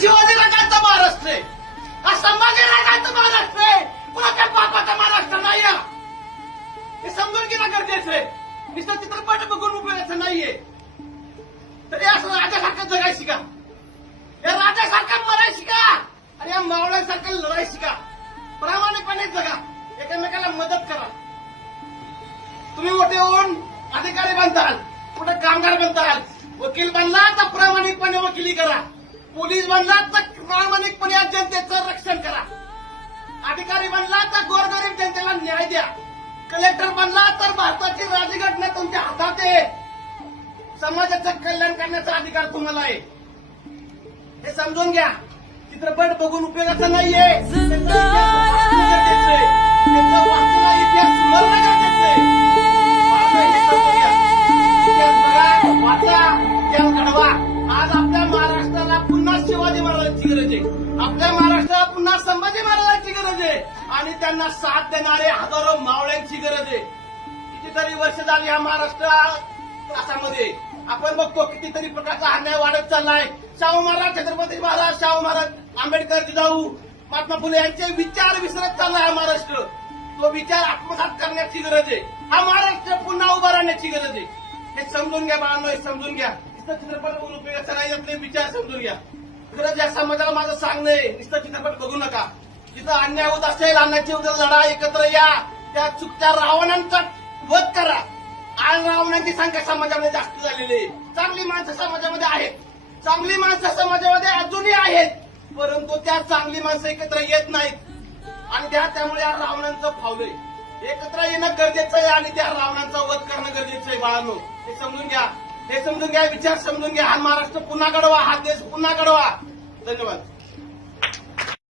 शिवाजी राजांचा महाराष्ट्र आहे, हा संभाजी राजांचा महाराष्ट्र आहे, कुणाच्या बापाचा महाराष्ट्र नाही हा. हे समजून घेणं गरजेचं आहे. नुसतं चित्रपट बघून उपयोगाचं नाहीये. तरी असं राजासारखं जगायची का, या राजासारखं मरायची का, आणि या मावळ्यांसारखं लढायची का. प्रामाणिकपणे जगा, एकमेकाला मदत करा. तुम्ही मोठे होऊन अधिकारी बनताल, कुठे कामगार बनताल, वकील बनला तर प्रामाणिकपणे वकिली करा, पोलीस बनला तर प्रामाणिकपणे या जनतेचं रक्षण करा, अधिकारी बनला तर गोरगरीब जनतेला न्याय द्या, कलेक्टर बनला तर भारताची राज्यघटना तुमच्या हातात आहे. समाजाचं कल्याण करण्याचा अधिकार तुम्हाला आहे. हे समजून घ्या. चित्रपट बघून उपयोगाचं नाहीये. त्यांचा वाचना इतिहास स्मरण गरजेचं आहे. हे समजून घ्या. इतिहास बघा, वाचा, इतिहास घडवा. आज आपल्या महाराष्ट्राला पुन्हा शिवाजी महाराजांची गरज आहे. आपल्या महाराष्ट्राला पुन्हा संभाजी महाराजांची गरज आहे. आणि त्यांना साथ देणारे हजारो मावळ्यांची गरज आहे. कितीतरी वर्ष झाली या महाराष्ट्रामध्ये आपण बघतो कितीतरी प्रकारचा अन्याय वाढत चाललाय. शाहू महाराज, छत्रपती महाराज, शाहू महाराज, आंबेडकर, जिजाऊ, महात्मा फुले यांचे विचार विसरत चाललाय हा महाराष्ट्र. तो विचार आत्मसात करण्याची गरज आहे. हा महाराष्ट्र पुन्हा उभा राहण्याची गरज आहे. हे समजून घ्या बाळांनो, हे समजून घ्या. नुसतं चित्रपट बघून उपयोगाचा नाही, यातले विचार समजून घ्या. खरंच या समाजाला माझं सांगणं आहे, नुसतं चित्रपट बघू नका. जिथं अन्याय होत असेल, अन्यायाची लढा, एकत्र या. त्या चुकत्या रावणांचा वध करा. आज रावणांची संख्या समाजामध्ये जास्त झालेली आहे. चांगली माणसं समाजामध्ये आहेत, चांगली माणसं समाजामध्ये अजूनही आहेत, परंतु त्या चांगली माणसं एकत्र येत नाहीत. आणि त्यामुळे या रावणांचं फावलंय. एकत्र येणं गरजेचं आहे आणि त्या रावणांचा वध करणं गरजेचं आहे बाळांनो. हे समजून घ्या, हे समजून घ्या, विचार समजून घ्या. हा महाराष्ट्र पुन्हा घडवा, हा देश पुन्हा घडवा. धन्यवाद.